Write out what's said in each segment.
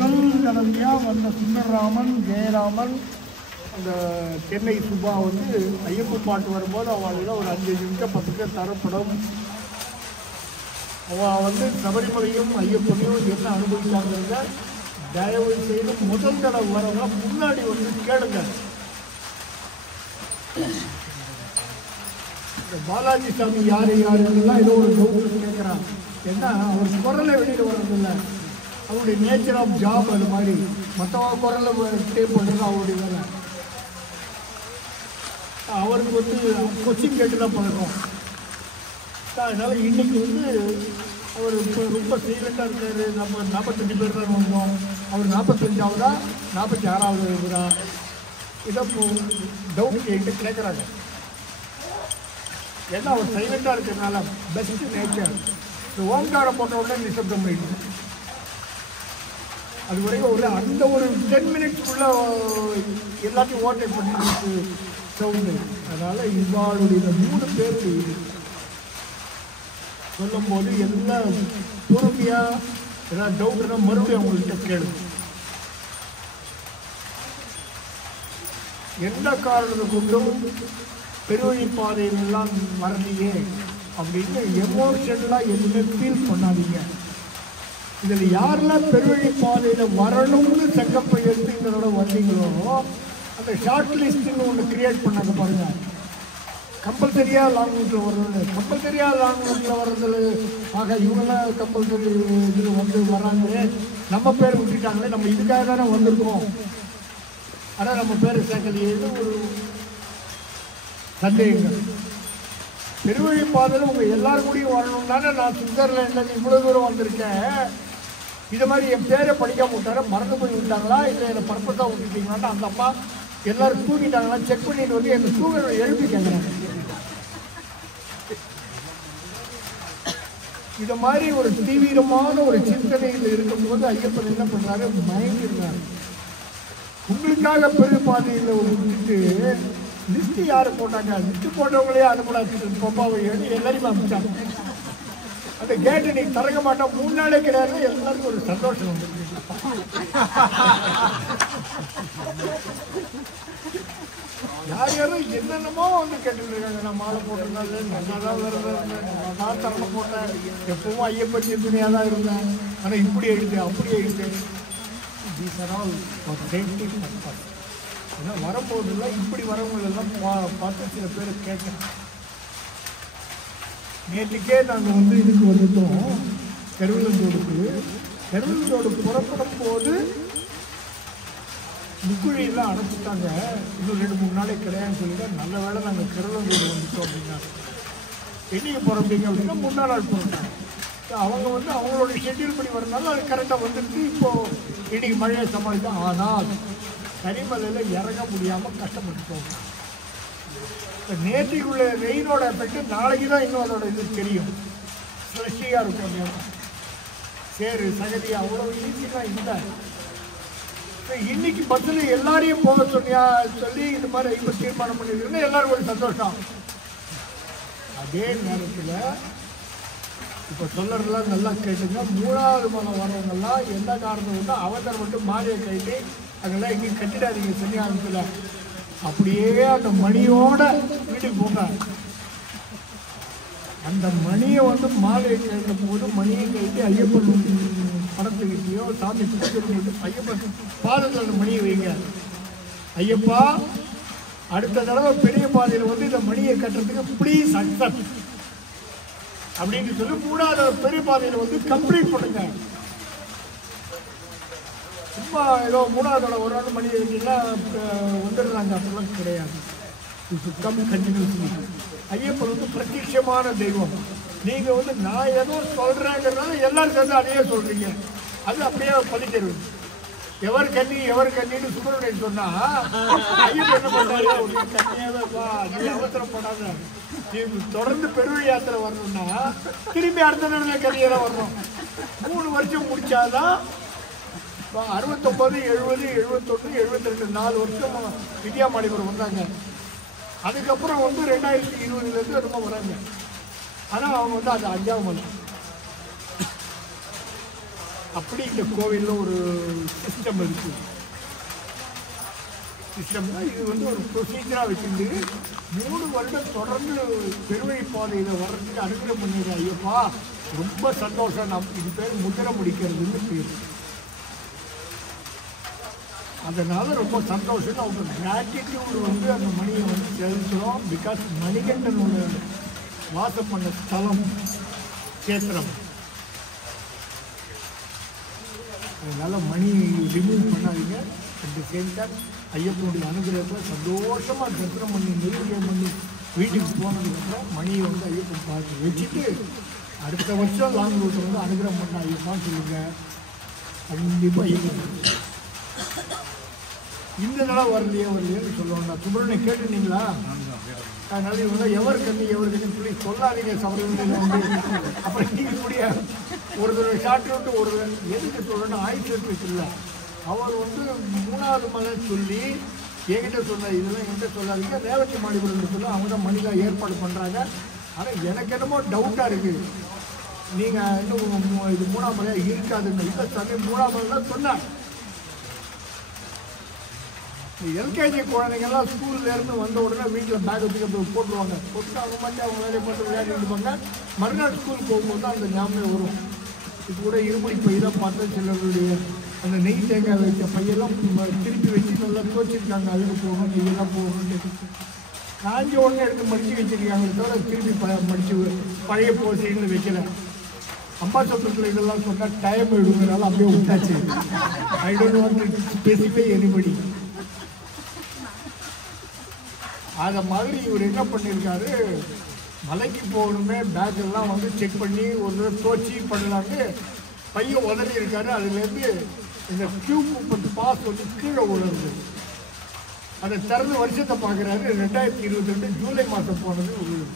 முதல் தடவையாக வந்த சுந்தரராமன், ஜெயராமன், அந்த சென்னை சுபா வந்து ஐயப்பன் பாட்டு வரும்போது அவளுக்கு ஒரு 5 நிமிஷம் 10 பேர் தரப்படும். அவள் வந்து சபரிமலையும் ஐயப்பனையும் என்ன அனுபவிச்சாங்கிறத தயவு செய்து முதல் தடவை வரவங்க முன்னாடி வந்து கேளுங்க. பாலாஜி சாமி யார் யாருலாம் ஏதோ ஒரு டவுட் கேட்குறாங்க. ஏன்னா அவர் குரலை வெளியில் வர்றதில்லை, அவருடைய நேச்சர் ஆஃப் ஜாப் அது மாதிரி. மற்றவங்க குரலை டேப் பண்ணுறது அவருடைய வேலை. அவருக்கு வந்து கொஸ்டின் கேட்டு தான் பழக்கம். அதனால் இன்றைக்கி வந்து அவர் இப்போ ரொம்ப சைலண்டாக இருக்கார். நம்ம 45 பேர் தான் வந்தோம், அவர் 45ஆவதா 46ஆவது இருக்குதா இதை டவுட் கேட்டு கேட்குறாங்க. ஏன்னா அவர் சைலண்டாக இருக்கிறதுனால பெஸ்ட் நேச்சர். ஓங்காரம் போட்ட உடனே நிசப்தம் ஆயிடுச்சு. அது வரைக்கும் ஒரு அந்த ஒரு 10 மினிட்ஸ்க்குள்ள எல்லாத்தையும் ஓட்டை பண்ணிட்டு சவுண்டு. அதனால் இவாளுடைய 3 பேருக்கு சொல்லும் போது எல்லாம் பொறுமையாக ஏதாவது டவுட்னா மறுபடியும் அவங்கள்ட்ட கேளு. எந்த காரணத்தை கொண்டும் பெருவழி பாதையிலெல்லாம் வரலையே அப்படின்னு எமோஷனலாக எதுவுமே ஃபீல் பண்ணாதீங்க. இதில் யாரெல்லாம் பெருவழி பாதையில் வரணும்னு செக்கப்பை எடுத்து இதோட வந்தீங்களோ அந்த ஷார்ட் லிஸ்ட்டுன்னு ஒன்று கிரியேட் பண்ணாங்க பாருங்கள். கம்பல்சரியாக லாங் ரூட்டில் வர்றது, கம்பல்சரியாக லாங் ரூட்டில் வர்றதில் ஆக இவங்களாம் கம்பல்சரி இதில் வந்து வர்றாங்களே, நம்ம பேர் விட்டுட்டாங்களே, நம்ம இதுக்காக தானே வந்திருக்கோம், ஆனால் நம்ம பேர் சேர்க்கலையேன்னு ஒரு சந்தேகங்கள். பெருவழி பாதையில் உங்கள் எல்லாரும் கூடயும் வரணும் தானே நான் சுவிட்சர்லாண்டில் இவ்வளோ தூரம் வந்திருக்கேன். இது மாதிரி என் பேரை படிக்காம விட்டார மறந்து போய் விட்டாங்களா, இல்லை என்னை பர்பஸாக விட்டுட்டீங்களான்னு அந்த அம்மா எல்லாரும் தூங்கிட்டாங்களா செக் பண்ணிட்டு வந்து என்னை தூங்க எழுப்பி கேட்குறாங்க. இது மாதிரி ஒரு தீவிரமான ஒரு சிந்தனையில் இருக்கும்போது ஐயப்பன் என்ன பண்ணுறாரு, மயங்கிடுறாரு. உங்களுக்காக பெரு பாதையில் விட்டுட்டு லிஸ்ட்டு யார் போட்டாங்க, லிஸ்ட்டு போட்டவங்களே அனுப்பலாச்சு பொம்பாவை எல்லாரையும் அனுப்பிச்சாங்க. அந்த கேட்டு நீ திறக்க மாட்டோம் 3 நாளே கிடையாது. எல்லாருக்கும் ஒரு சந்தோஷம் வந்து யார் யாரும் என்னென்னமோ வந்து கேட்டுட்டு இருக்காங்க. நான் மாலை போட்டிருந்தாங்க, நல்லா தான் வருது, நான் தரல போட்டேன், எப்பவும் ஐயப்பன் சிந்தனையாக தான் இருந்தேன், ஆனால் இப்படி ஆயிடுச்சு அப்படி ஆயிடுச்சு. These are all for safety purpose. ஏன்னா வரும்போதெல்லாம் இப்படி வரவங்களெல்லாம் பார்த்து சில பேர் கேட்குறேன். நேற்றுக்கே நாங்கள் வந்து இதுக்கு வந்துட்டோம் கருவலந்தோடுக்கு. கருவலந்தோடு புறப்படும் போது முக்குழியெல்லாம் அடைச்சிட்டாங்க. இன்னும் 2-3 நாளைக்கு கிடையாதுன்னு சொல்லிட்டு நல்ல வேலை நாங்கள் கருவலந்தோடு வந்துட்டோம் அப்படின்னா. என்னைக்கு போகிறோம் அப்படின்னா 3 நாள் போகிறாங்க. அவங்க வந்து அவங்களோட ஷெட்யூல் பண்ணி வரனால அது கரெக்டாக வந்துருக்கு. இப்போது இன்னைக்கு மழையை சமாளித்தோம். ஆனால் கரிமலையில் இறங்க முடியாமல் கஷ்டப்பட்டுட்டோம். இப்போ நேற்றுக்குள்ள ரெயினோட எஃபெக்ட் நாளைக்கு தான் இன்னும் அதோட இது தெரியும். ஃப்ரெஷ்ஷியாக இருக்கும். சேரு சகதி அவ்வளோ ஈஸியாக இல்லை. இப்போ இன்னைக்கு பஸ்ஸில் எல்லாரையும் போக சொல்லி இது மாதிரி இப்போ தீர்மானம் பண்ணியிருக்குன்னு எல்லாரும் ஒரு சந்தோஷம். அதே நேரத்தில் இப்போ சொல்லறதுலாம் நல்லா கேட்டுங்க. 3வது மலை வரவங்கெல்லாம் எந்த காரணம் உண்டோ அவசரம் மட்டும் மாறியை கைட்டு அங்கெல்லாம் எங்கேயும் கட்டிடாதீங்க சன்னியாசத்தில். அப்படியே அந்த மணியோட வீட்டுக்கு போங்க. அந்த மணியை வந்து மாலையை கேட்கும் போது மணியை கைட்டு ஐயப்பன் படத்துக்கிட்டேயோ சாமி பிடிச்சிட்டு ஐயப்பன் பாதத்தில் அந்த மணியை வைங்க. ஐயப்பா அடுத்த தடவை பெரிய பாதையில் வந்து இந்த மணியை கட்டுறதுக்கு ப்ளீஸ் அக்செப்ட் அப்படின்னு சொல்லி 3வது பெரிய பாதையில் வந்து கம்ப்ளீட் பண்ணுங்க. சும்மா ஏதோ 3வது ஒரு நாள் மணி வச்சிங்கன்னா வந்துடுறாங்க, அப்படிலாம் கிடையாது. Come continuously. ஐயப்பன் வந்து பிரத்யட்சமான தெய்வம். நீங்கள் வந்து நான் ஏதோ சொல்கிறேங்கிறதுனால எல்லாரும் சேர்ந்து அதையே சொல்கிறீங்க. அது அப்படியே பதிக்கிறது. எவர் கண்ணின்னு சுப்பிரமணியன் சொன்னால் ஐயப்பன் என்ன பண்ணுறாரு, ஒரு கண்ணியாவே வா, நீ அவசரப்படாத, நீ தொடர்ந்து பெருவழி யாத்திரை வரணும்னா திரும்பி அடுத்த நாள் கண்ணியாக தான் வரணும். 3 வருஷம் முடிச்சாதான் 69, 70, 71, 72 4 வருஷம் வித்யாமாடிபுரம் வந்தாங்க. அதுக்கப்புறம் வந்து 2020 ரொம்ப வராங்க. ஆனால் அவங்க வந்து அது 5வது மலை. அப்படி இந்த கோவிலில் ஒரு சிஸ்டம் இருக்குது. சிஸ்டம்னா இது வந்து ஒரு ப்ரொசீஜராக வச்சுருந்து 3 வருடம் தொடர்ந்து பெருவழி பாதையில் வர்றதுக்கு அனுகிரகம் பண்ணிடுற ஐயப்பா ரொம்ப சந்தோஷம். இது பேர் முதிரை முடிக்கிறதுன்னு பேர். அதனால் ரொம்ப சந்தோஷம். அவங்க கிராட்டிடியூட் வந்து அந்த மணியை வந்து செலுத்துகிறோம். பிகாஸ் மணிகண்டனோட வாசம் பண்ண ஸ்தலம் கேத்திரம். அதனால் மணி ரிமூவ் பண்ணாதீங்க. அட் சேம் டைம் ஐயப்பனுடைய அனுகிரகத்தில் சந்தோஷமாக தரிசனம் பண்ணி நெருங்கியம் பண்ணி வீட்டுக்கு போனதுக்கப்புறம் மணியை வந்து ஐயப்பன் பார்த்து வச்சுட்டு அடுத்த வருஷம் லாங் ரூட்டில் வந்து அனுகிரகம் பண்ண ஐயப்பான்னு சொல்லுங்கள். கண்டிப்பாக ஐயப்பன் இந்த தடவை வரலையேன்னு சொல்லுவாங்க. நான் சுப்பிரமணியம் கேட்டுனீங்களா? அதனால இவங்க எவர் கண்ணி சொல்லி சொல்லாதீங்க. சபரிமலையில் வந்து அப்புறம் நீங்கள் இப்படியா ஒரு தடவை ஷார்ட் விட்டு ஒரு எதுக்கு சொல்லணும்னு ஆயிரத்தி இல்லை. அவர் வந்து 3வது மலை சொல்லி என்கிட்ட சொன்னார். இதெல்லாம் என்கிட்ட சொல்லாதீங்க, ரேவதி மாடிபுரம் சொல்ல அவங்க தான் மணிலாம் ஏற்பாடு பண்ணுறாங்க. ஆனால் எனக்கு என்னமோ டவுட்டாக இருக்குது. நீங்கள் இன்னும் இது 3ஆம் மலையாக இருக்காதுன்னு இல்லை தண்ணி 3ஆம் மலை தான் சொன்னாங்க. எல்கேஜி குழந்தைங்கள்லாம் ஸ்கூல்லேருந்து வந்த உடனே வீட்டில் பேக் வச்சுக்க போட்டுருவாங்க. போட்டு அவங்க மட்டும் அவங்க வேலையை மட்டும் விளையாடி இருப்பாங்க. மறுநாள் ஸ்கூல் போகும்போது தான் அந்த ஞாபகம் வரும். இது கூட இருமுடி பை தான் பார்த்தா சிலருடைய அந்த நெய் தேங்காய் வைக்க பையெல்லாம் திருப்பி வச்சு நல்லா தோச்சிருக்காங்க. அதுக்கு போகணும், நெய்யெல்லாம் போகணும்னு காஞ்சி உடனே எடுத்து மடித்து வச்சுருக்காங்க. தவிர திருப்பி மடித்து பழைய போசைன்னு வைக்கல. அம்மா சொந்தத்தில் இதெல்லாம் சொன்னால் டைம் எடுங்கிறனால அப்படியே விட்டாச்சு. I don't want to specify anybody. அதை மாதிரி இவர் என்ன பண்ணியிருக்காரு, மலைக்கு போகணுமே பேக்கெல்லாம் வந்து செக் பண்ணி ஒரு தடவை தோச்சி பண்ணலான்னு பையன் உதறி இருக்காரு. அதுலேருந்து இந்த Q30 பாஸ் வந்து கீழே உழுது. அதை திறந்து வருஷத்தை பார்க்குறாரு. 2022 ஜூலை மாதம் போனது உழுது.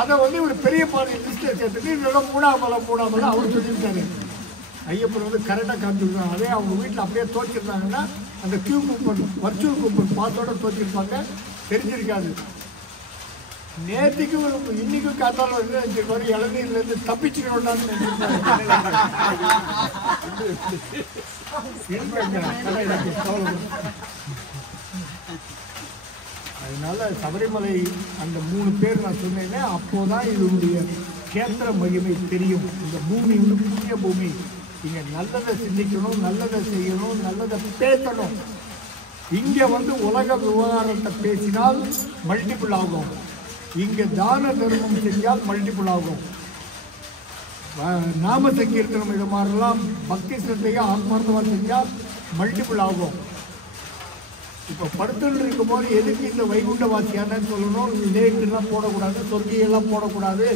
அதை வந்து ஒரு பெரிய பாதை லிஸ்ட்டில் சேர்த்துட்டு இதோட 3ஆம் மலை அவர் சொல்லியிருக்காரு. ஐயப்பன் வந்து கரெக்டாக காமிச்சிருக்காங்க. அதே அவங்க வீட்டில் அப்படியே தோச்சிருந்தாங்கன்னா அந்த Q30 வர்ச்சுவல் கூப்பன் பாஸோட தோச்சிருப்பாங்க, தெரிஞ்சிருக்காது. நேற்றுக்கு இன்னைக்கும் காத்தாலும் வந்து நினைச்சிருப்பாரு இளநீர்லேருந்து தப்பிச்சுக்கணும்டான்னு அதனால சபரிமலை அந்த 3 பேர் நான் சொன்னேன்னே அப்போதான் இதனுடைய கேந்திர மகிமை தெரியும். இந்த பூமி வந்து புண்ணிய பூமி. இங்கே நல்லதை சிந்திக்கணும், நல்லதை செய்யணும், நல்லதை பேசணும். இங்கே வந்து உலக விவகாரத்தை பேசினால் மல்டிபிள் ஆகும். இங்கே தான தர்மம் செஞ்சால் மல்டிபிள் ஆகும். நாம சங்கீர்த்தனம் இது மாதிரிலாம் பக்தி சிரத்தையாக ஆத்மார்த்தமாக செஞ்சால் மல்டிபிள் ஆகும். இப்போ படுத்துட்டு இருக்கும் போது எதுக்கு இந்த வைகுண்ட வாசியானு சொல்லணும், லேட்டெல்லாம் போடக்கூடாது, சொர்க்கியெல்லாம் போடக்கூடாது,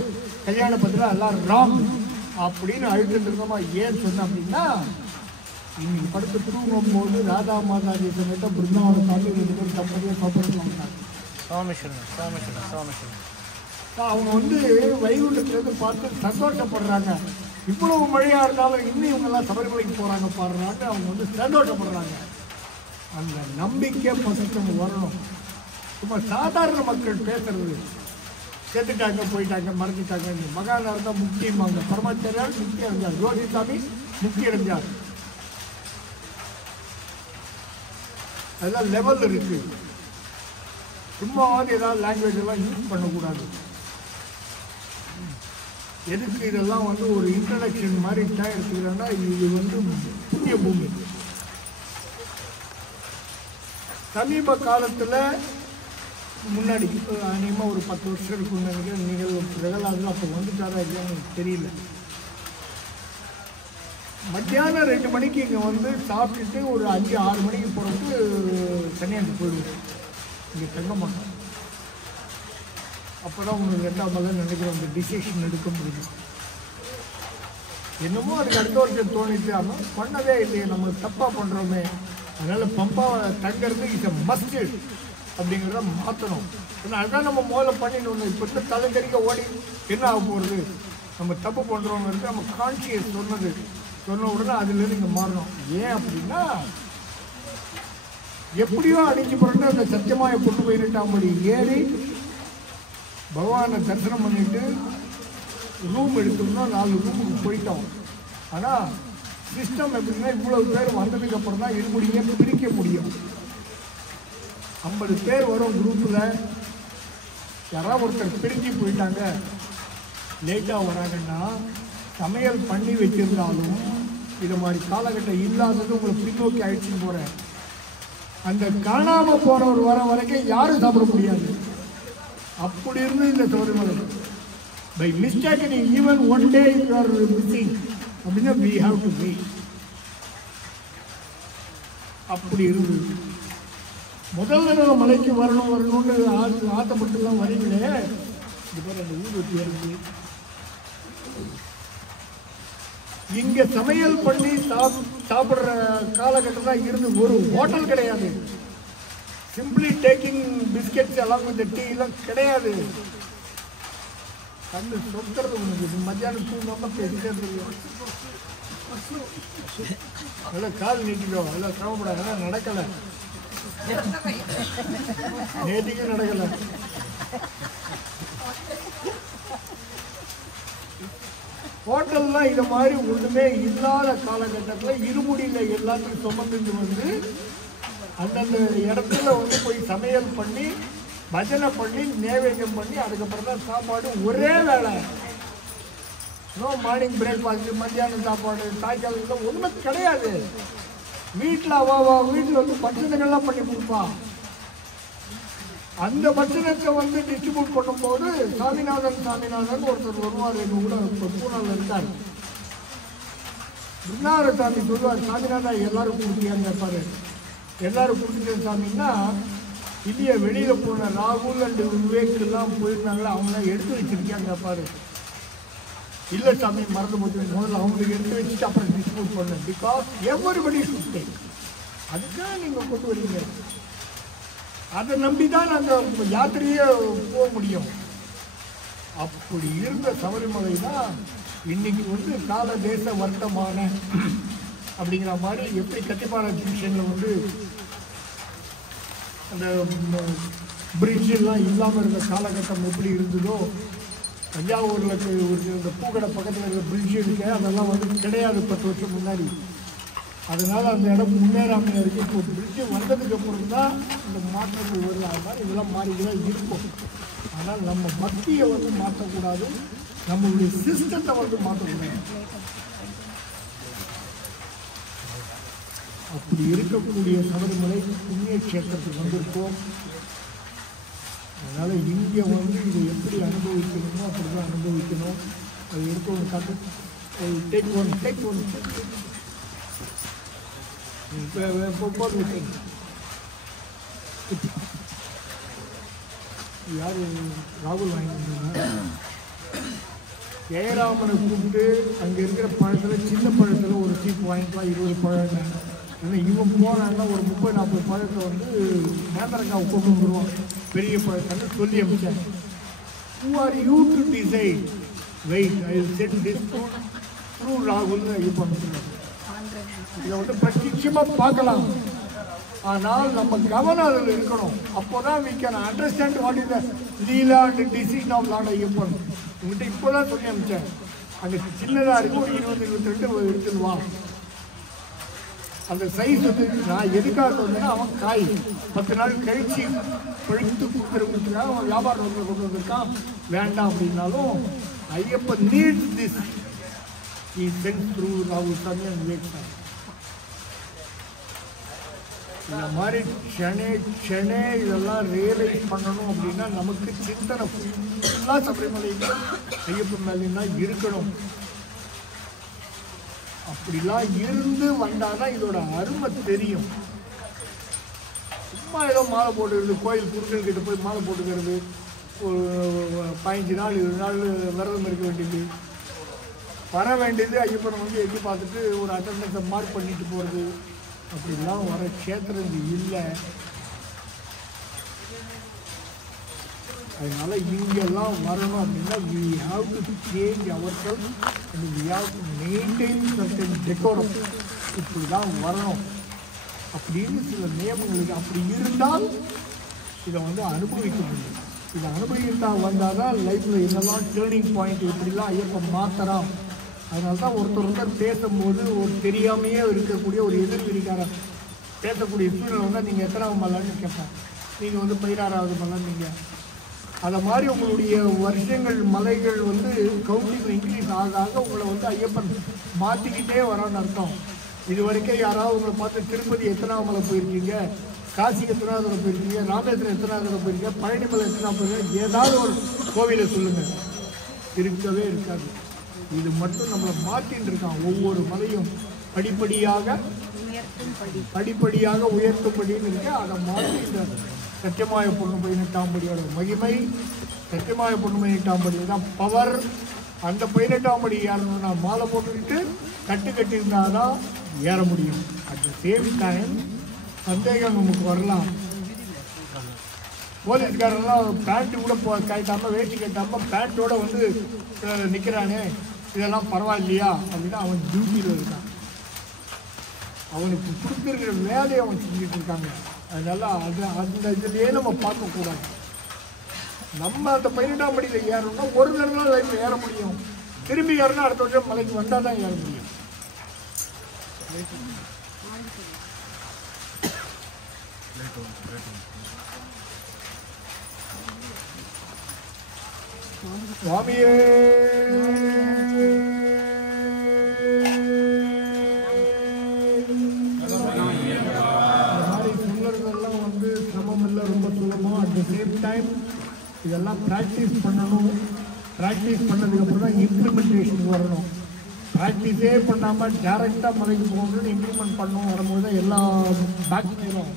கல்யாண பத்திரம் எல்லாம் ராங் அப்படின்னு அழுத்தம் இருக்கோமா. ஏன் சொன்ன அப்படின்னா இன்னைக்கு படுத்து தூங்கும் போது ராதா மாதா தேசங்கிட்ட பிருந்தாவன சாமி 2 பேரும் தம்பதியாக சோப்பரில் வந்தாங்க. அவங்க வந்து வைகுண்டத்திலேருந்து பார்த்து சந்தோஷப்படுறாங்க. இவ்வளவு மழையாக இருந்தாலும் இன்னும் இவங்கெல்லாம் சபரிமலைக்கு போகிறாங்க பாடுறாங்க. அவங்க வந்து சந்தோஷப்படுறாங்க. அந்த நம்பிக்கை பசங்க வரணும். சும்மா சாதாரண மக்கள் பேசுறது செத்துட்டாங்க, போயிட்டாங்க, மறைஞ்சிட்டாங்க. மகானா இருந்தால் முக்கியமாங்க. பரமாச்சாரியார் முக்கியம் அடைஞ்சார், ஜோதிசாமி முக்கியம் அடைஞ்சார். அதெல்லாம் லெவல் இருக்கு. சும்மாவது ஏதாவது லாங்குவேஜ் எல்லாம் யூஸ் பண்ணக்கூடாது. எதுக்கு இதெல்லாம் வந்து ஒரு இன்ட்ரடக்ஷன் மாதிரி தான் எடுத்துக்கிறாங்கன்னா இது வந்து புண்ணிய பூமி. சமீப காலத்தில் முன்னாடி அநேகமாக ஒரு 10 வருஷம் இருக்குன்னு நீங்கள் பிரகலாதில் அப்போ வந்துட்டாரா இல்லையான்னு எனக்கு தெரியல. மத்தியானம் 2 மணிக்கு இங்கே வந்து சாப்பிட்டுட்டு ஒரு 5-6 மணிக்கு போகிறதுக்கு கன்னியாகுமரி போயிடுவோம். இங்கே தங்க மாட்டோம். அப்போ தான் உங்களுக்கு 2ஆம் மலை நினைக்கிறோம் அந்த டிசிஷன் எடுக்க முடியும். என்னமோ அதுக்கு அடுத்த வருஷம் தோணிட்டு ஆனால் பண்ணவே இல்லையே, நம்ம தப்பாக பண்ணுறோமே. அதனால் பம்பா தங்கிறது இஸ் எ மஸ்ட் அப்படிங்கிறத மாற்றணும். ஏன்னா அதுதான் நம்ம முதல்ல பண்ணிடணும். இப்போ இருக்க தலைக்கறிக்க ஓடி என்ன ஆக போகிறது, நம்ம தப்பு பண்ணுறோங்கிறது நம்ம கான்சியஸ் சொன்ன உடனே அதுலேருந்து இங்கே மாறணும். ஏன் அப்படின்னா எப்படியோ அடிச்சு போட்டு அந்த சத்தியமாயை கொண்டு போயிட்டாம்படி ஏறி பகவானை தரிசனம் பண்ணிட்டு ரூம் எடுத்தோம்னா 4 ரூமுக்கு போயிட்டோம். ஆனால் சிஸ்டம் எப்படின்னா இவ்வளவு பேர் வந்ததுக்கு அப்புறம் தான் இருமுடியை பிரிக்க முடியும். 50 பேர் வரும் குரூப்பில், யாராவது ஒருத்தர் பிரிஞ்சு போயிட்டாங்க, லேட்டாக வராங்கன்னா சமையல் பண்ணி வச்சிருந்தாலும் இது மாதிரி காலகட்டம் இல்லாதது உங்களை பின்னோக்கி ஆயிடுச்சுன்னு போகிறேன். அந்த காணாமல் போகிறவர் வர வரைக்கும் யாரும் சாப்பிட முடியாது. அப்படி இருந்து இந்த Sabarimala by mistake even one day you are missing அப்படின்னா we have to wait. அப்படி இருந்தது. முதல் தடவை மலைக்கு வரணும்னு ஆசைப்பட்டுலாம் வரீங்களே, இது பேர் அந்த ஊதுவத்தி இருக்கு. இங்க சமையல் பண்ணி சாப்பிடுற காலகட்டம் தான் இருந்து. ஒரு ஹோட்டல் கிடையாது. சிம்பிளி டேக்கிங் பிஸ்கெட்ஸ் எல்லாம் கொஞ்சம் டீ எல்லாம் கிடையாது. கண்ணு சொத்துறது உங்களுக்கு மத்தியானம் தூங்காம பேசிட்டே எல்லாம் கால் நீட்டிக்கோ, எல்லாம் சிரமப்படாது. எல்லாம் நடக்கலை, நேற்றுக்கும் நடக்கலை. ஹோட்டல்லாம் இது மாதிரி ஒன்றுமே இல்லாத காலகட்டத்தில் இருமுடியில் எல்லாத்தையும் சுமந்துட்டு வந்து அந்தந்த இடத்துல வந்து போய் சமையல் பண்ணி பஜனை பண்ணி நைவேத்தியம் பண்ணி அதுக்கப்புறம் தான் சாப்பாடு. ஒரே வேலை, நோ மார்னிங் பிரேக்ஃபாஸ்ட், மத்தியானம் சாப்பாடு, சாயங்காலம் இதெல்லாம் ஒன்றுமே கிடையாது. வீட்டில் வீட்டில் வந்து பட்சணங்கள்லாம் பண்ணி கொடுப்பான். அந்த பட்சணத்தை வந்து டிஸ்ட்ரிபியூட் பண்ணும்போது சாமிநாதன் ஒருத்தர் வருவார். எங்கள் கூட இப்போ பூனாவில் இருக்கார். பின்னார சாமி சொல்லுவார், சாமிநாதா எல்லாரும் கொடுத்தியான்னு கேட்பாரு. எல்லாரும் கொடுத்துட்டேன் சாமின்னா, இல்லையா வெளியில் போன ராகுல் அண்ட் விவேக்கெல்லாம் போயிருந்தாங்களா, அவங்களாம் எடுத்து வச்சிருக்காங்க கேட்பாரு. இல்லை சாமி மறந்து போச்சு, முதல்ல அவங்களுக்கு எடுத்து வச்சுட்டு அப்புறம் டிஸ்ட்ரிபியூட் பண்ணேன். Because everybody should take. அதுக்காக நீங்கள் கொண்டு வரீங்க. அதை நம்பி தான் நாங்கள் யாத்திரையே போக முடியும். அப்படி இருந்த சபரிமலை தான் இன்னைக்கு வந்து கால தேச வர்த்தமான அப்படிங்கிற மாதிரி. எப்படி கட்டிப்பாறை ஜங்ஷனில் வந்து அந்த பிரிட்ஜெல்லாம் இல்லாமல் இருந்த காலகட்டம் எப்படி இருந்ததோ, தஞ்சாவூரில் இருக்கிற இந்த பூக்கடை பக்கத்தில் இருக்கிற பிரிட்ஜ் இருக்கு, அதெல்லாம் வந்து கிடையாது 10 வருஷம் முன்னாடி. அதனால அந்த இடம் முன்னேறாமல் இருக்குது. இப்போ பிரிட்ஜு வந்ததுக்கு அப்புறம் தான் இந்த மாற்றங்கள் வருது. அதனால் இதெல்லாம் மாறிதான் இருக்கும். ஆனால் நம்ம பக்தியை வந்து மாற்றக்கூடாது, நம்மளுடைய சிஸ்டத்தை வந்து மாற்றக்கூடாது. அப்படி இருக்கக்கூடிய சபரிமலை புண்ணிய கஷேத்திரத்துக்கு வந்திருக்கோம். அதனால் இங்கே வந்து இதை எப்படி அனுபவிக்கணுமோ அப்படி தான் அனுபவிக்கணும். அது இருக்கவங்க காட்டு டேக் ஒன் யார் ராகுல் வாங்கிட்டு ஜெயராமனை கூப்பிட்டு அங்கே இருக்கிற பழத்தில் சின்ன பழத்தில் ஒரு சீப்பு வாங்கிக்கலாம் 20 பழம். இல்லை இவன் போனாங்கன்னா ஒரு 30-40 பழத்தை வந்து நேந்திரக்காவை கொண்டு வந்துடுவான் பெரிய பழத்தை சொல்லி அமைச்சேன். Who are you to decide? Wait, I will send this through ராகுல்னு இது பண்ணுறேன். இதை வந்து பிரத்யட்சமாக பார்க்கலாம். ஆனால் நம்ம கவனம் அதில் இருக்கணும். அப்போ தான் we can understand what is the Leela and decision of Lord Ayyappan. உங்கள்கிட்ட இப்போ தான் சொல்லி அமைச்சேன். அங்கே சின்னதாக இருக்கும், ஒரு 20-22 எடுத்துடுவா. அந்த சைஸ் வந்து நான் எதுக்காக வந்தேன்னா, அவன் காய் 10 நாள் கழிச்சு பழுத்து கொடுத்துருக்கான். அவன் வியாபாரம் கொண்டு வந்திருக்கான். வேண்டாம் அப்படின்னாலும் Ayyappan needs this. he sent through ராகுல் சாமி and விவேக் சாமி. இந்த மாதிரி க்ஷணே இதெல்லாம் ரியலைஸ் பண்ணணும் அப்படின்னா நமக்கு சிந்தனை ஃபுல்லாக சபரிமலையில் ஐயப்பன் மேலாம் இருக்கணும். அப்படிலாம் இருந்து வந்தாதான் இதோட அருமை தெரியும். சும்மா ஏதோ மாலை போட்டுக்கிறது, கோயில் குருக்கள்கிட்ட போய் மாலை போட்டுக்கிறது, ஒரு 15 நாள் 20 நாள் விரதம் இருக்க வேண்டியது, வர வேண்டியது ஐயப்பனை வந்து எட்டி பார்த்துட்டு ஒரு அட்டண்டன்ஸை மார்க் பண்ணிட்டு போகிறது, அப்படிலாம் வர க்ஷேத்திரம் இல்லை. அதனால இங்கெல்லாம் வரணும் அப்படின்னா we have to change ourselves and we have to maintain certain decorum. இப்படி தான் வரணும் அப்படின்னு சில நியமங்களுக்கு. அப்படி இருந்தால் இதை வந்து அனுபவிக்க முடியும். இதை அனுபவித்தா வந்தால் தான் லைஃப்பில் என்னெல்லாம் டேர்னிங் பாயிண்ட் எப்படிலாம் ஐயப்பன் மாற்றலாம் அதனால தான் ஒருத்தர் பேசும்போது ஒரு தெரியாமையே இருக்கக்கூடிய ஒரு எதிர்விரிக்காரன் பேசக்கூடிய சூழ்நிலை வந்து நீங்கள் எத்தனாவது மலைன்னு கேட்பேன். நீங்கள் வந்து 16வது மலை நீங்கள் அதை மாதிரி உங்களுடைய வருஷங்கள் மலைகள் வந்து கவுண்டிங் இன்க்ரீஸ் ஆக ஆக உங்களை வந்து ஐயப்பன் மாற்றிக்கிட்டே வரான்னு அர்த்தம். இது வரைக்கும் யாராவது உங்களை பார்த்து திருப்பதி எத்தனாவது மலை போயிருக்கீங்க, காசி எத்தனாவது தடவை போயிருக்கீங்க, ராமேஸ்வரம் எத்தனாவது தடவை போயிருக்கீங்க, பழனிமலை எத்தனாவது போயிருக்கீங்க, ஏதாவது ஒரு கோவிலை சொல்லுங்கள். இருக்கவே இருக்காது. இது மட்டும் நம்மளை மாற்றின்னு இருக்கான். ஒவ்வொரு மலையும் படிப்படியாக உயர்த்தும்படின்னு இருக்கு. அதை மாற்றி இந்த சத்தியமாய பொண்ணுமை 18ஆம் படியோட மகிமை, சத்தியமாய பொண்ணுமை 18ஆம் படி தான் பவர். அந்த 18ஆம் படி ஏறணும்னா மாலை போட்டுக்கிட்டு கட்டியிருந்தால் தான் ஏற முடியும். அட் த சேம் டைம் சந்தேகம் நமக்கு வரலாம். போலீஸ்காரெல்லாம் பேண்ட்டு கூட கட்டாமல் வேட்டி கட்டாமல் பேண்ட்டோடு வந்து நிற்கிறானே, இதெல்லாம் பரவாயில்லையா அப்படின்னா அவன் டியூட்டியில் இருக்கான். அவனுக்கு கொடுத்துருக்கிற வேலையை அவன் செஞ்சுட்டு இருக்காங்க. அதனால அந்த இதுலேயே நம்ம பார்க்கக்கூடாது. நம்ம அந்த 18ஆம் படியில் ஏறணும்னா ஒரு தடவை லைஃப்பில் ஏற முடியும். திரும்பி ஏறணும் அடுத்த வருஷம் மலைக்கு வந்தால் தான் ஏற முடியும். சுவாமியே இதெல்லாம் ப்ராக்டிஸ் பண்ணணும். ப்ராக்டிஸ் பண்ணதுக்கப்புறம் தான் இம்ப்ளிமெண்டேஷன் வரணும். ப்ராக்டிஸே பண்ணாமல் டேரெக்டாக மலைக்கு போகணும்னு இம்ப்ளிமெண்ட் பண்ணணும் வரும்போது தான் எல்லா பேக்ஸும்.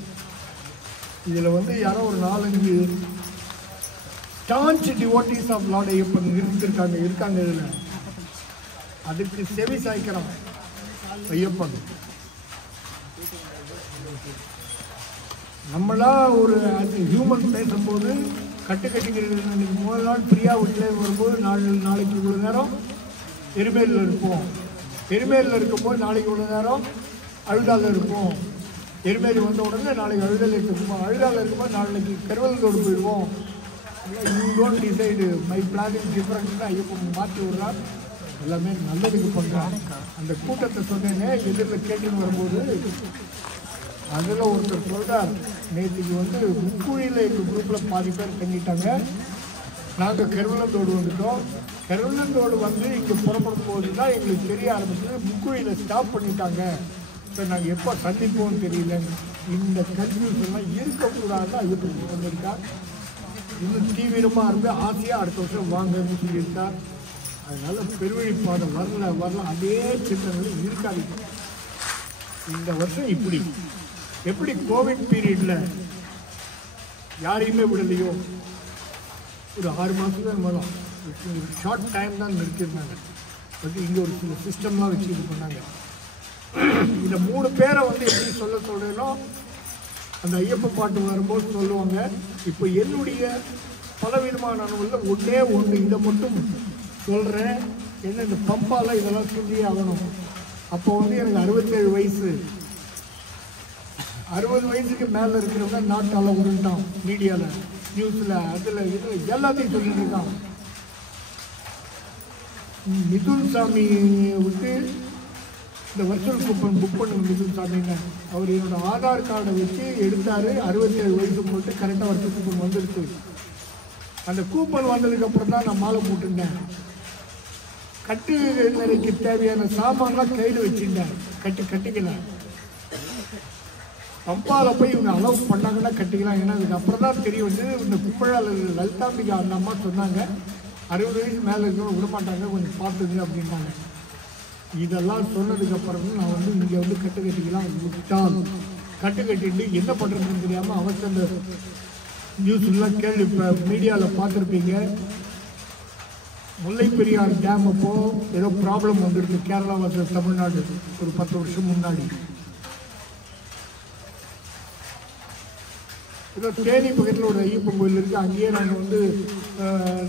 இதில் வந்து யாரோ ஒரு 4-5 staunch devotees of lord Ayyappan இருக்காங்க இதில். அதுக்கு செவி சாய்க்கிறான் ஐயப்பன். நம்மளா ஒரு ஹியூமன் பேசும்போது கட்டுக்கிறது முதல் நாள் ஃப்ரீயாக வீட்டில் வரும்போது நாளைக்கு இவ்வளோ நேரம் எருமேலில் இருப்போம். எருமேலில் இருக்கும்போது நாளைக்கு இவ்வளோ நேரம் அழுதாவில் இருப்போம். எருமேலி வந்த உடனே நாளைக்கு அழுதல் இருக்கும்போது அழுதாவில் இருக்கும்போது நாளைக்கு கருவலத்தோடு போயிடுவோம். You don't decide, my plan is டிஃப்ரெண்ட்னா ஐயப்பன் மாற்றி விடுறான். எல்லாமே நல்லதுக்கு பண்ணுறான். அந்த கூட்டத்தை சொன்னேன்னே எதிரில் கேட்டுன்னு வரும்போது அதில் ஒருத்தர் சொல்கிறார், நேற்றுக்கு வந்து முக்குழியில் எங்கள் குரூப்பில் பாதி பேர் தங்கிட்டாங்க. நாங்கள் கருவலந்தோடு வந்துட்டோம். கருவலந்தோடு வந்து இங்கே புறப்படும் போது தான் எங்களுக்கு தெரிய ஆரம்பிச்சது முக்குழியில் ஸ்டாப் பண்ணிட்டாங்க. இப்போ நாங்கள் எப்போ சந்திப்போம்னு தெரியல. இந்த கன்ஃபியூஷன்லாம் இருக்கக்கூடாதுன்னு ஐயப்பன் வந்திருக்கா. இன்னும் தீவிரமாக இருந்து ஆசையாக அடுத்த வருஷம் வாங்கன்னு சொல்லியிருக்கார். அதனால் பெருவழிப்பாதை வரல அதே சிந்தனைகள் இருக்காது. இந்த வருஷம் எப்படி கோவிட் பீரியடில் யாரையுமே விடலையோ, ஒரு 6 மாதம் தான் வரும், ஷார்ட் டைம் தான் நிறுத்திருந்தாங்க. பட் இங்கே ஒரு சில சிஸ்டம்லாம் வச்சு இது பண்ணாங்க. இந்த 3 பேரை வந்து எப்படி சொல்கிறோம், அந்த ஐயப்ப பாட்டு வரும்போது சொல்லுவாங்க. இப்போ என்னுடைய பலவிதமான அனுபவத்தில் ஒன்று இதை மட்டும் சொல்கிறேன். என்ன இந்த பம்பால் இதெல்லாம் சொல்லியே ஆகணும். அப்போ வந்து எனக்கு 67 வயசு. 60 வயசுக்கு மேலே இருக்கிறவங்க நாட்டால் உருண்டான். மீடியாவில், நியூஸில், இதில் எல்லாத்தையும் சொல்லிட்டு இருக்கான். மிதுன் சாமி விட்டு இந்த வர்ச்சுவல் கூப்பன் புக் பண்ணுங்க. மிதுன் சாமின்னு அவர் என்னோட ஆதார் கார்டை வச்சு எடுத்தார். 67 வயசுக்கு மட்டும் கரெக்டாக வர்ச்சுவல் கூப்பன் வந்துடுச்சு. அந்த கூப்பன் வந்ததுக்கப்புறம் தான் நான் மாலை போட்டுட்டேன். கட்டு நிறைக்கு தேவையான சாமான்லாம் கையில் வச்சுட்டேன். கட்டிக்கல. பம்பாவில் போய் இவங்க அலோவ் பண்ணாங்கன்னா கட்டிக்கலாம். ஏன்னா அதுக்கப்புறம் தான் தெரிய வந்து இந்த கும்பழால் லலிதாம்பிகா அந்த அம்மா சொன்னாங்க, 60 வயசு மேலே இருக்கணும் விடமாட்டாங்க, கொஞ்சம் பார்த்துங்க அப்படின்ட்டாங்க. இதெல்லாம் சொன்னதுக்கப்புறம் நான் வந்து இங்கே வந்து கட்டிக்கலாம் விட்டால் கட்டிட்டு என்ன பண்ணுறதுன்னு தெரியாமல் அவருக்கு அந்த நியூஸ்லாம் கேள்வி இப்போ மீடியாவில் பார்த்துருப்பீங்க. முல்லை பெரியார் டேம் அப்போ ஏதோ ப்ராப்ளம் வந்துருக்கு கேரளா வந்து தமிழ்நாடு ஒரு 10 வருஷம் முன்னாடி. ஏதோ தேனி பக்கத்தில் ஒரு ஐயப்பன் கோயில் இருக்குது. அங்கேயே நாங்கள் வந்து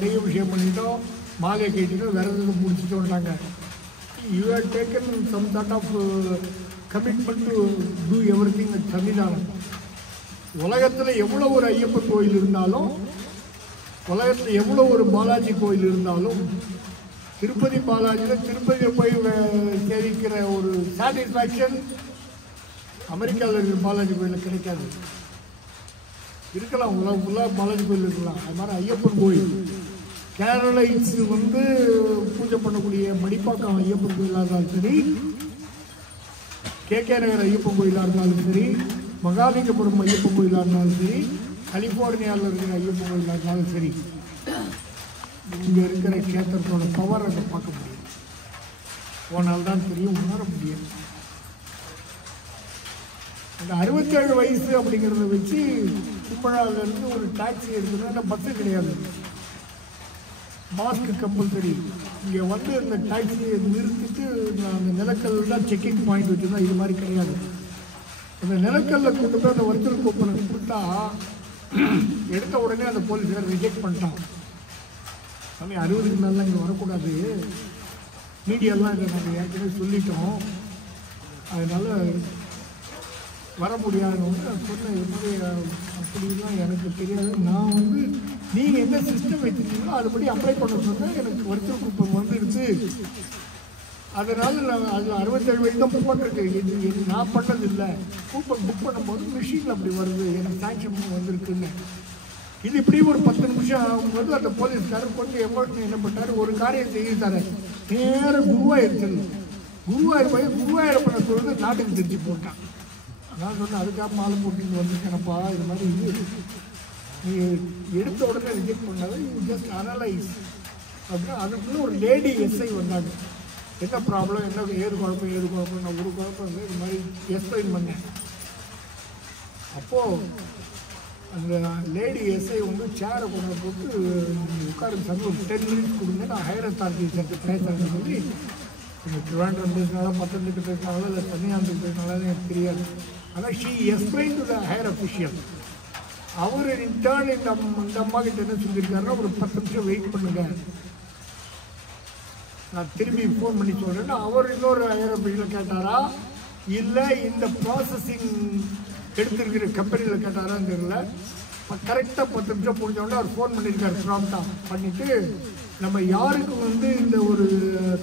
நெய் விஷயம் பண்ணிட்டோம், மாலையை கேட்டுட்டோம், விரதத்தை முடிச்சுட்டு வந்துட்டாங்க. You have taken some sort of commitment to do everything with Sannidhanam. உலகத்தில் எவ்வளோ ஒரு ஐயப்பன் கோயில் இருந்தாலும், உலகத்தில் எவ்வளோ ஒரு பாலாஜி கோயில் இருந்தாலும், திருப்பதி பாலாஜியில் திருப்பதியில் போய் சேவிக்கிற ஒரு சாட்டிஸ்ஃபேக்ஷன் அமெரிக்காவில் இருக்கிற பாலாஜி கோயிலில் கிடைக்காது. இருக்கலாம், உலக பாலாஜி கோயில் இருக்கலாம். அது மாதிரி ஐயப்பன் கோயில் கேரளைட்ஸ் வந்து பூஜை பண்ணக்கூடிய மடிப்பாக்கம் ஐயப்பன் கோயிலாக இருந்தாலும் சரி, KK நகர் ஐயப்பன் கோயிலாக இருந்தாலும் சரி, மகாலிங்கபுரம் ஐயப்பன் கோயிலாக இருந்தாலும் சரி, கலிஃபோர்னியாவில் இருக்கிற ஐயப்பன் கோயிலாக இருந்தாலும் சரி, இங்கே இருக்கிற கேத்திரத்தோட பவர் அதை பார்க்க முடியும். போனால்தான் தெரியும், உணர முடியும். அந்த 67 வயசு அப்படிங்கிறத வச்சு கும்பலாவிலேருந்து ஒரு டாக்ஸி எடுத்துனா பஸ்ஸு கிடையாது, மாஸ்க் கம்பல்சரி. இங்கே வந்து இந்த டாக்ஸியை நிறுத்திட்டு அந்த நிலக்கல் தான் செக்கிங் பாயிண்ட் வச்சுருந்தா இது மாதிரி கிடையாது. அந்த நிலக்கல்ல கொண்டு போய் அந்த ஒரிஜினல் கூப்பனை கொடுத்தா எடுத்த உடனே அந்த போலீஸார் ரிஜெக்ட் பண்ணிட்டான். சாமி 60க்கு மேலே இங்கே வரக்கூடாது, மீடியாலாம் இதை நாங்கள் ஏற்கனவே சொல்லிட்டோம், அதனால் வர முடியாதுன்னு சொன்னேன். இது மாதிரி அப்படிலாம் எனக்கு தெரியாது. நான் வந்து நீங்கள் என்ன சிஸ்டம் வச்சுருக்கீங்களோ அதுபடி அப்ளை பண்ண சொன்னேன். எனக்கு ஒரிஜினல் கூப்பன் வந்துடுச்சு. அதனால் நான் அது 67 வயசு தான் போட்டிருக்கு. இது நான் பண்ணதில்லை. கூப்பன் புக் பண்ணும்போது மிஷினில் அப்படி வருது, எனக்கு சாங்ஷன் வந்திருக்குன்னு. இது இப்படி ஒரு 10 நிமிஷம் ஆகும்போது அந்த போலீஸ்காரர் கொஞ்சம் எமோஷன் என்ன பண்ணார், ஒரு காரியம் செய்தார். நேரம் குருவாயூர் செல்லும். குருவாயூர் போய் குருவாயூரப்பனை சொல்லிட்டு நாட்டுக்கு திருச்சி போட்டான். நான் சொன்னேன், அதுக்காக மாலை போட்டுட்டு வந்துருக்கேனப்பா, இது மாதிரி இது நீ எடுத்த உடனே ரிஜெக்ட் பண்ணாத, யூ ஜஸ்ட் அனலைஸ் அப்படின்னா. அதுக்குள்ளே ஒரு லேடி எஸ்ஐ வந்தாங்க. என்ன ப்ராப்ளம், என்ன ஏது குழப்பம் நான் ஒரு குழப்பம் இல்லை, இது மாதிரி எக்ஸ்பிளைன் பண்ணேன். அப்போது அந்த லேடி எஸ்ஐ வந்து சேரை கொண்டு போட்டு உட்காருங்க சாமி, ஒரு 10 மினிட்ஸ் கொடுங்க, நான் ஹையர் அத்தாரிட்டி சென்டர் பேசுகிறேன்னு சொல்லி, திருவாண்டம் பேசினால பத்தனத்துக்கு பேசினால இல்லை தனியாந்துக்கு பேசினாலும் எனக்கு தெரியாது. ஆனால் she explain to the higher official. அவர் இன்டர்ன் இந்த அம்மா கிட்ட என்ன சொல்லியிருக்காருன்னா, ஒரு 10 நிமிஷம் வெயிட் பண்ணுங்க, நான் திரும்பி ஃபோன் பண்ணி சொல்கிறேன்னா. அவர் இன்னொரு ஹையர் அஃபிஷியல் கேட்டாரா இல்லை இந்த ப்ராசஸிங் எடுத்துருக்கிற கம்பெனியில் கேட்டாரான்னு தெரியல. கரெக்டாக 10 நிமிஷம் முடிஞ்சோடனே அவர் ஃபோன் பண்ணியிருக்காரு. ப்ராம்ப்டாக பண்ணிவிட்டு, நம்ம யாருக்கு வந்து இந்த ஒரு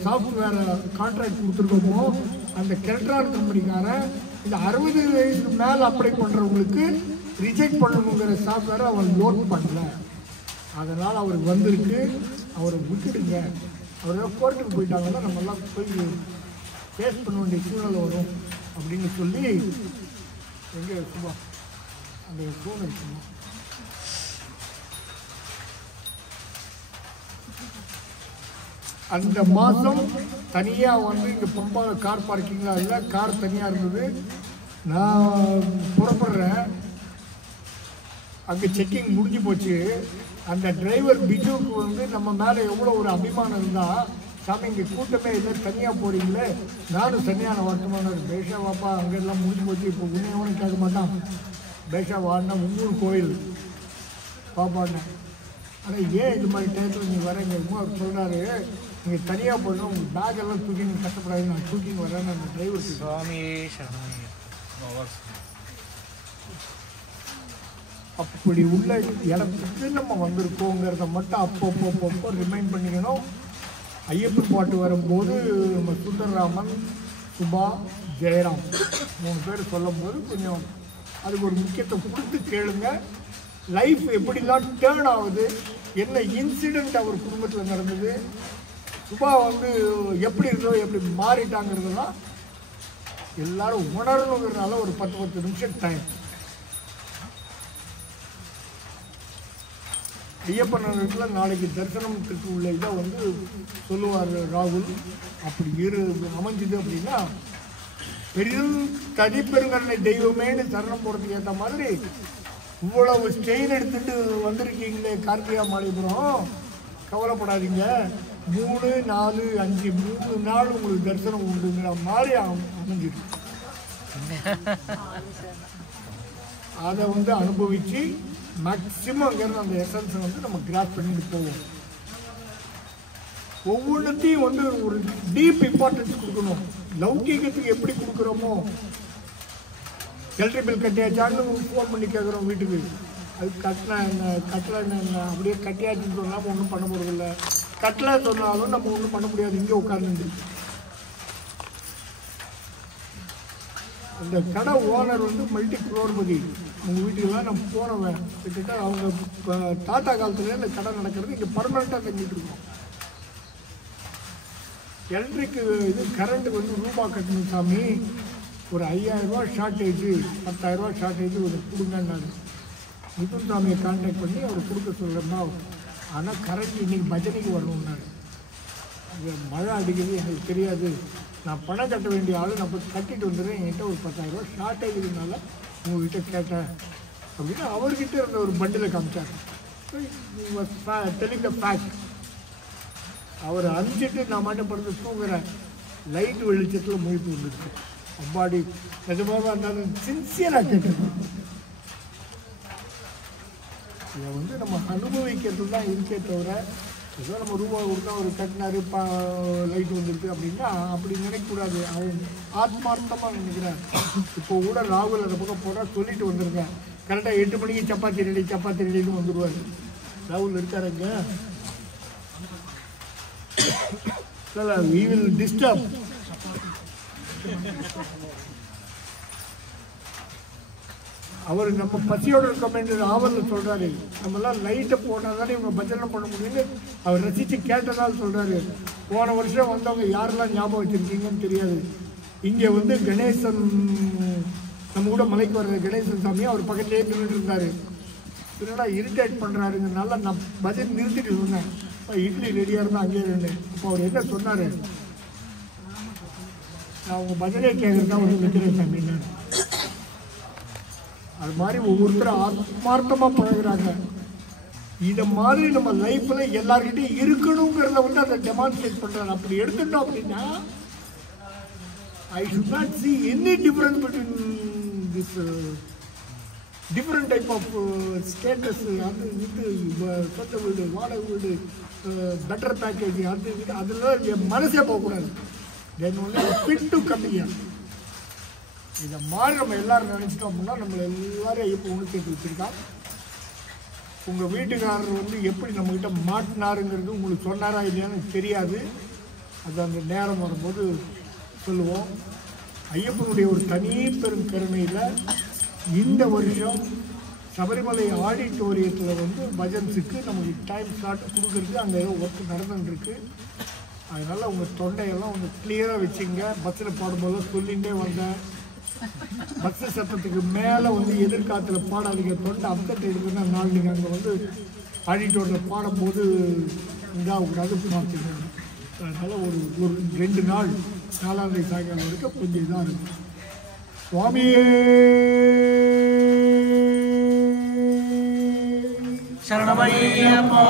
சாஃப்ட்வேரை கான்ட்ராக்ட் கொடுத்துருக்கோமோ அந்த கெல்ட்ரான் கம்பெனிக்காரன் இந்த 60 வயசுக்கு மேலே அப்ளை பண்ணுறவங்களுக்கு ரிஜெக்ட் பண்ணணுங்கிற சாஃப்ட்வேரை அவன் லோட் பண்ணல, அதனால் அவருக்கு வந்திருக்கு, அவரை விட்டுடுங்க. அவர் கோர்ட்டுக்கு போயிட்டாங்கன்னா நம்மெல்லாம் போய் ஃபேஸ் பண்ண வேண்டிய சூழ்நிலை வரும் அப்படின்னு சொல்லி எங்கே சும்மா அந்த ஃபோன் இருக்குமா அந்த மாதம் தனியாக வந்து இங்கே பம்பால கார் பார்க்கிங்லாம் இல்லை, கார் தனியாக இருந்தது. நான் புறப்படுறேன், அங்கே செக்கிங் முடிஞ்சு போச்சு. அந்த டிரைவர் பிஜுவுக்கு வந்து நம்ம மேலே எவ்வளோ ஒரு அபிமானம் இருந்தால், சாமி இங்கே கூட்டமே இல்லை, தனியாக போகிறீங்களே, நானும் தனியான வருத்தமான பேஷா வாப்பா, அங்கெல்லாம் முடிஞ்சு போச்சு, இப்போ உன்னையவனும் கேட்க மாட்டான், பேஷா வாடினா உங்கூர் கோயில் பாப்பாண்ணேன். ஆனால் ஏன் இது மாதிரி டயத்தில் நீங்கள் வரேங்க அவர் சொல்கிறாரு, நீங்கள் தனியாக போயிடும், உங்கள் பேக்கெல்லாம் தூக்கி நீங்கள் கஷ்டப்படாது, நான் தூக்கின்னு வரேன்னு அந்த டிரைவருக்கு சுவாமி அப்படி உள்ள இடத்துக்கு நம்ம வந்திருக்கோங்கிறத மட்டும் அப்பப்போ ரிமைண்ட் பண்ணிக்கணும். ஐயப்பன் பாட்டு வரும்போது நம்ம சுந்தரராமன், சுபா, ஜெயராம் 3 பேர் சொல்லும் போது கொஞ்சம் அதுக்கு ஒரு முக்கியத்துவம் கொடுத்து கேளுங்க. லைஃப் எப்படிலாம் டேர்ன் ஆகுது, என்ன இன்சிடெண்ட் அவர் குடும்பத்தில் நடந்தது, சுபா வந்து எப்படி இருந்தோ எப்படி மாறிட்டாங்கிறதெல்லாம் எல்லாரும் உணரணுங்கிறதுனால ஒரு 10 நிமிஷம் டைம். ஐயப்பன் நாளைக்கு தரிசனத்துக்கு உள்ள இதை வந்து சொல்லுவார் ராகுல். அப்படி அமைஞ்சுது அப்படின்னா பெரிதும் தனிப்பெருங்கருணை தெய்வமேன்னு சரணம் போகிறதுக்கு ஏற்ற மாதிரி இவ்வளவு ஸ்டெயின் எடுத்துட்டு வந்திருக்கீங்களே கார்த்திகா மாளிபுரம், கவலைப்படாதீங்க, 3, 4, 5 3 நாள் உங்களுக்கு தரிசனம் உண்டுங்கிற மாதிரி அமைஞ்சிருக்கு. அதை வந்து அனுபவித்து மேக்சிமம் அங்கேருந்து அந்த எசன்ஸை வந்து நம்ம கிராஸ் பண்ணிட்டு போவோம். ஒவ்வொன்றுத்தையும் வந்து ஒரு டீப் இம்பார்ட்டன்ஸ் கொடுக்கணும். லௌகீகத்துக்கு எப்படி கொடுக்குறோமோ, எலக்ட்ரிக் பில் கட்டியாச்சான்னு ஃபோன் பண்ணி கேட்குறோம் வீட்டுக்கு, அது கட்டல என்ன அப்படியே கட்டியாச்சுன்னு சொல்லாமல் ஒன்றும் பண்ண போகிறதில்ல. கட்டளை சொன்னாலும் நம்ம ஒன்றும் பண்ண முடியாது. இங்கே உட்கார்ந்து அந்த கடை ஓனர் வந்து மல்டி குரோர்பதி. உங்கள் வீட்டுக்கெல்லாம் நம்ம போனவன் கிட்டத்தட்ட அவங்க தாத்தா காலத்துல இந்த கடை நடக்கிறது. இங்கே பர்மனெண்ட்டாக தங்கிட்டு இருக்கோம். எலக்ட்ரிக்கு இது கரண்ட்டுக்கு வந்து ரூபா கட்டணும் சாமி, ஒரு 5000 ரூபா ஷார்ட்டேஜ், 10,000 ரூபா ஷார்ட்டேஜ் ஒரு கொடுங்கன்னாரு. மிதுன் சாமியை கான்டாக்ட் பண்ணி அவர் கொடுக்க சொல்கிறேன்னா, ஆனால் கரண்ட் இன்னைக்கு பஜனைக்கு வரணும்னாரு. மழை அடிக்கிறது எனக்கு தெரியாது, நான் பணம் கட்ட வேண்டிய ஆள், நான் போய் கட்டிட்டு வந்துடுறேன், என்கிட்ட ஒரு 10,000 ரூபா ஷார்ட்டேஜ்னால உங்கள்கிட்ட கேட்டேன் அப்படின்னு அவர்கிட்ட இருந்த ஒரு பண்டில் காமிச்சார். Telling the fact. அவர் அனுப்பிச்சிட்டு நான் மாட்டேன் படுத்து தூங்குறேன். லைட் வெளிச்சத்தில் முழிப்பு வந்துருக்கு. அம்பாடி நிஜமாக இருந்தாலும் சின்சியராக கேட்டுருக்கோம். இதை வந்து நம்ம அனுபவிக்கிறது தான் இருக்கே தவிர, ஏதோ நம்ம ரூபா கொடுத்தா ஒரு கட்டினாரு லைட் வந்துருக்கு அப்படின்னா அப்படி நினைக்கக்கூடாது. அவன் ஆத்மார்த்தமாக நினைக்கிறார். இப்போ கூட ராகுல் அந்த பக்கம் போனால் சொல்லிட்டு வந்துருங்க, கரெக்டாக 8 மணிக்கு சப்பாத்தி ரெடின்னு வந்துடுவார். ராகுல் இருக்காருங்க. இல்லை, we will disturb. அவர் நம்ம பசியோட இருக்கோம் ஆவலில் சொல்கிறாரு. நம்மளாம் லைட்டை போட்டால் தானே இவங்க பஜனை பண்ண முடியும்னு அவர் ரசித்து கேட்டதால் சொல்கிறாரு. போன வருஷம் வந்தவங்க யாரெல்லாம் ஞாபகம் வச்சுருக்கீங்கன்னு தெரியாது. இங்கே வந்து கணேசன், நம்ம கூட மலைக்கு வர்ற கணேசன் சாமி, அவர் பக்கத்துலேயே நின்றுட்டு இருந்தார். என்னடா இரிட்டேட் பண்ணுறாருங்கனால நான் பஜனை நிறுத்திட்டு சொன்னேன், இட்லி ரெடியாக இருந்தால் அங்கேயே இருந்தேன். அப்போ அவர் என்ன சொன்னார், நான் உங்கள் பஜனை கேட்குறதா ஒரு வைக்கிறேன் சாமின்னு. அது மாதிரி ஒவ்வொருத்தரும் ஆத்மார்த்தமாக பழகுறாங்க. இதை மாதிரி நம்ம லைஃப்பில் எல்லார்கிட்டையும் இருக்கணுங்கிறத வந்து அதை டெமான்ஸ்ட்ரேட் பண்ணுறாங்க. அப்படி எடுத்துட்டோம் அப்படின்னா I should not see any difference between this different type of status. அது இது சொந்த வீடு, வாடகை வீடு, பெட்டர் பேக்கேஜ், அது இது, அதெல்லாம் என் மனசே போகக்கூடாது. தென் ஒன்று ஃபிட் டு கம்மியா. இதை மாதிரி நம்ம எல்லாரும் நினச்சிட்டோம் அப்படின்னா நம்மளை எல்லாரும் இப்போ ஒன்று சேர்த்து வச்சுருக்கான். உங்கள் வீட்டுக்காரர் வந்து எப்படி நம்மக்கிட்ட மாட்டினாருங்கிறது உங்களுக்கு சொன்னாரா இல்லையான்னு தெரியாது. அது அந்த நேரம் வரும்போது சொல்லுவோம். ஐயப்பனுடைய ஒரு தனி பெரும் கருணையில் இந்த வருஷம் சபரிமலை ஆடிட்டோரியத்தில் வந்து பஜன்ஸுக்கு நமக்கு டைம் ஸ்லாட் கொடுக்குறது அங்கே ஏதோ ஒர்க் நடந்துட்டுருக்கு. அதனால் உங்கள் தொண்டையெல்லாம் கொஞ்சம் கிளியராக வச்சுங்க. பஸ்ஸில் பாடும்போது சொல்லிகிட்டே வந்தேன், பஸ்ஸு சத்தத்துக்கு மேலே வந்து எதிர்காலத்தில் பாடாதீங்க, தொண்டை அப்செட் எடுக்குன்னா நாள் நீங்கள் அங்கே வந்து ஆடிட்டோரியில் பாடும்போது இதாகக்கூடாது பார்த்துங்க. அதனால் ஒரு 2 நாள் 4ஆம் தேதி சாயங்காலம் வரைக்கும் கொஞ்சம் இதாக இருக்கும். சுவாமியே சரணமையப்பா.